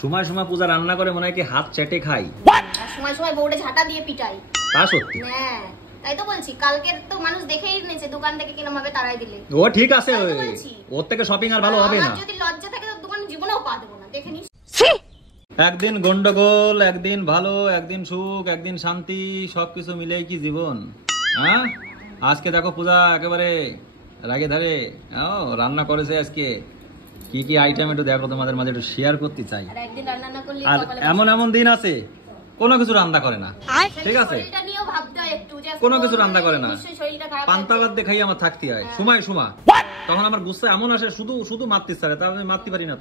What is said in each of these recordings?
সময় সময় পূজা রান্না করে মনে হয় কি হাত চেটে খাই, সময় সময় বউড়ে ঝাঁটা দিয়ে পিটাই। তা সত্যি। হ্যাঁ তাই তো বলছি, কালকের তো মানুষ দেখেই নিয়েছে দোকান থেকে কিরকম ভাবে তাড়াই দিলে। ও ঠিক আছে, ওর থেকে শপিং আর ভালো হবে না। যদি লজ্জা থাকে তো দোকান জীবনেও পা দেবো না, দেখে নিস। একদিন গন্ডগোল, একদিন ভালো, একদিন সুখ, একদিন শান্তি, সবকিছু মিলেই কি জীবন। হ্যাঁ আজকে দেখো পূজা একেবারে রাগে ধারে রান্না করেছে। আজকে কি কি আইটেম একটু দেখো, তোমাদের মাঝে একটু শেয়ার করতে চাই। আর এমন এমন দিন আছে কোনো কিছু রান্না করে না, ঠিক আছে, কোনো কিছু রান্না করে না, পান্তা ভাত দিয়ে খাই আমার থাকতে হয় সময় সময়। তখন আমার গুসা এমন আসে শুধু শুধু মারতে চায়, তা আমি মারতে পারি না।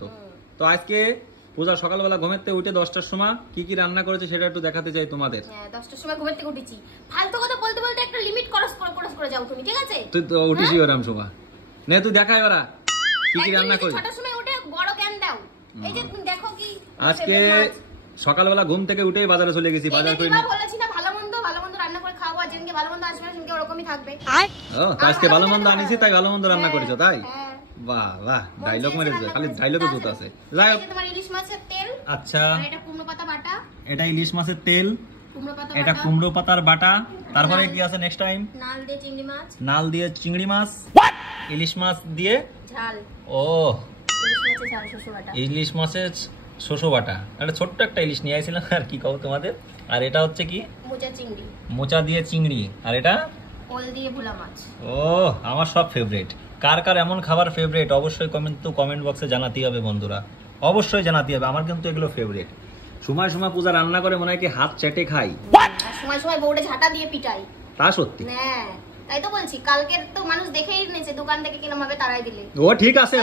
তো আজকে পূজা সকালবেলা ঘুমের থেকে উঠে 10টার সময় কি কি রান্না করেছে সেটা একটু দেখাতে চাই তোমাদের। 10টার সময় ঘুমের থেকে উঠেছি, ফালতু কথা বলতে বলতে একটা লিমিট ক্রস করে যাও তুমি, ঠিক আছে? তুই তো উঠিসই ওরকম সময়, নে তুই দেখাই ওরা কি কি রান্না করি। 6টার সময় উঠে বড় জ্ঞান দাও। এই যে তুমি দেখো কি আজকে সকালবেলা ঘুম থেকে উঠেই বাজারে চলে গেছি, বাজার করে নিয়ে বলেছি না ভালো মন্দ রান্না করে খাওয়া, যেদিনকে ভালো মন্দ আসবে সেদিনকে ওরকমই থাকবে। আজকে ভালো মন্দ আনিছি তাই ভালো মন্দ রান্না করেছো, তাই? বাহ বাহ, ডায়লগ মেরেছে, খালি ডায়লগে জুত আছে। যাই হোক, তোমার ইলিশ মাছের তেল, আচ্ছা এটা কুমড়ো পাতা বাটা, এটা ইলিশ মাছের তেল, এটা কুমড়ো পাতার বাটা। তারপরে কি আছে নেক্সট টাইম? নাল দিয়ে চিংড়ি মাছ, নাল দিয়ে চিংড়ি মাছ, ইলিশ মাছ দিয়ে ঝাল। ও ইলিশ মাছের ইলিশ মাছের শসা বাটা, শসা বাটা। একটা ছোট্ট একটা ইলিশ নিয়ে আইছিলাম, আর কি কব তোমাদের। আর এটা হচ্ছে কি? মোচা চিংড়ি, মোচা দিয়ে চিংড়ি। আর এটা ওল দিয়ে ভোলা মাছ। ও আমার সব ফেভারিট। কার কার এমন খাবার ফেভারিট অবশ্যই কমেন্ট বক্সে জানাতেই হবে বন্ধুরা, অবশ্যই জানাতে হবে। আমার কিন্তু এগুলো ফেভারিট। সময় সময় পূজা রান্না করে মনে হয় কি হাত চেটে খাই, সময় সময় বউড়ে ঝাঁটা দিয়ে পিটাই। তা সত্যি। হ্যাঁ তাই তো বলছি, কালকের তো মানুষ দেখেই নিয়েছে দোকান থেকে কিরকম ভাবে তাড়াই দিলে। ও ঠিক আছে,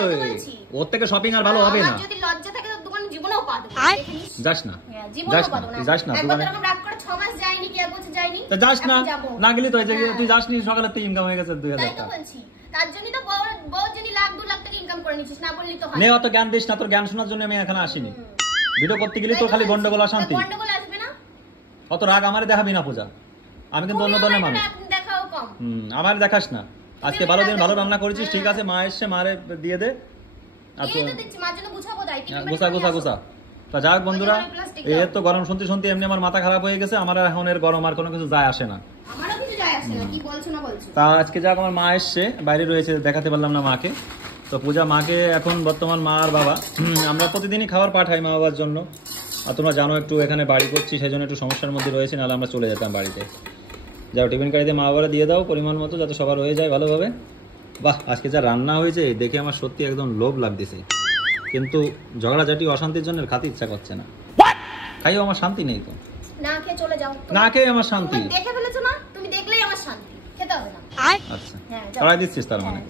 ওর থেকে শপিং আর ভালো হবে না। যদি লজ্জা থাকে তো দোকান জীবনেও পা দেবো, দেখে নিস। যাস না, যাস না দোকানে। একবার রাগ করে 6 মাস যাইনি, কি এক বছর যাইনি, তা যাস না, না গেলি তো তুই যাসনি। সকালে তো ইনকাম হয়ে গেছে 2000 টাকা। তাই তো বলছি, তার জন্যই তো বউ যদি লাখ 2 লাখ টাকা ইনকাম করে নিছিস, না বললি তো হয়। নে অত জ্ঞান দিস না, তোর জ্ঞান শোনার জন্য আমি এখানে আসিনি। ভিডিও করতে গেলি তো খালি গন্ডগোল অশান্তি। গন্ডগোল আসবে না, অত রাগ আমারে দেখাবি না পূজা, আমি কিন্তু অন্য ধরনের মানুষ। দেখাও কম, আমার দেখাস না। আজকে ভালো দিন ভালো রান্না করেছিস, ঠিক আছে, মা এসছে, মারে দিয়ে দে। আর তো দিচ্ছি মার জন্য গুছাবো, দাই গুছা। তা যাক বন্ধুরা, এই তো গরম শুনতে শুনতে এমনি আমার মাথা খারাপ হয়ে গেছে। আমার এখন এর গরম আর কোনো কিছু যায় আসে না। আমারও কিছু যায় আসে না, কি বলছো না বলছো। তা আজকে যাক আমার মা এসছে, বাইরে রয়েছে, দেখাতে পারলাম না মাকে। তো পূজা মাকে এখন বর্তমান মা আর বাবা আমরা প্রতিদিনই খাবার পাঠাই মা বাবার জন্য। আর তোমরা জানো একটু এখানে বাড়ি করছি, সেই জন্য একটু সমস্যার মধ্যে রয়েছে, নাহলে আমরা চলে যেতাম বাড়িতে। যাও টিফিন কারিতে মা বাবারা দিয়ে দাও পরিমাণ মতো, যাতে সবার হয়ে যায় ভালোভাবে। বাহ, আজকে যা রান্না হয়েছে দেখে আমার সত্যি একদম লোভ লাগতেছে, কিন্তু ঝগড়াঝাটি অশান্তির জন্য খাতে ইচ্ছা করছে না। খাইও আমার শান্তি নেই তো, না খেয়ে চলে যাও। না খেয়ে আমার শান্তি। তুমি দেখে ফেলেছো না, তুমি দেখলেই আমার শান্তি, খেতে হবে না। আচ্ছা তাড়াই দিচ্ছিস তার মানে?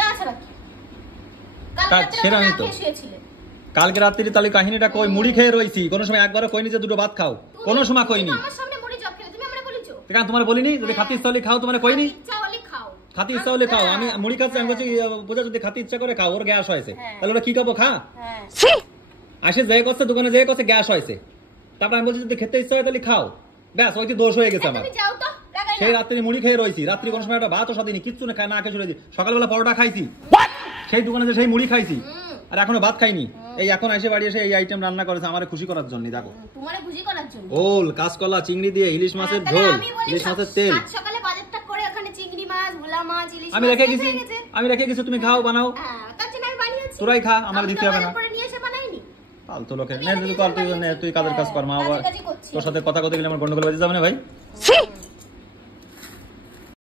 তাছাড়া কি সেরা আমি তো কালকে রাত্রি তাহলে কাহিনীটা কই? মুড়ি খেয়ে রইছি, কোনো সময় একবারও কইনি যে দুটো ভাত খাও, কোনো সময় কইনি। আমার সামনে মুড়ি চপ খেলে তুমি আমারে বলিছো কেন? তোমার বলিনি যদি খাতে ইচ্ছা হলে খাও, তোমার কইনি? খাতে ইচ্ছা হলে খাও। আমি মুড়ি খাচ্ছি, আমি বলছি পূজা যদি খাতে ইচ্ছা করে খাও, ওর গ্যাস হয়েছে, তাহলে ওরা কি খাবো? খা। আসে যে করছে দোকানে যে করছে গ্যাস হয়েছে, তারপর আমি বলছি যদি খেতে ইচ্ছা হয় তাহলে খাও, ব্যাস ওই দোষ হয়ে গেছে আমার। সেই রাত্রি মুড়ি খেয়ে রয়েছি, রাত্রি কোনো সময় একটা ভাতও সাদিনি, কিচ্ছু না খাই, না খেয়ে চলে যাই। সকালবেলা পরোটা খাইছি, সেই দোকানে যে সেই মুড়ি খাইছি, আর এখনো ভাত খাইনি। এই এখন এসে বাড়ি এসে এই আইটেম রান্না করেছে আমার খুশি করার জন্য। দেখো তোমারে খুশি করার জন্য ওল, কাঁচকলা, চিংড়ি দিয়ে ইলিশ মাছের ঝোল, ইলিশ মাছের তেল। সকালে বাজারটা করে ওখানে চিংড়ি মাছ, ভোলা মাছ, ইলিশ মাছ আমি রেখে গেছি, তুমি খাও, বানাও। তার জন্য আমি বানিয়েছি, তোরাই খা, আমার দিতে হবে না। করে নিয়ে এসে বানাইনি ফালতু লোকে। তুই কাদের কাজ কর, মা বাবা তোর সাথে কথা কথা গেলে আমার গন্ডগোল বাজে যাবে না ভাই।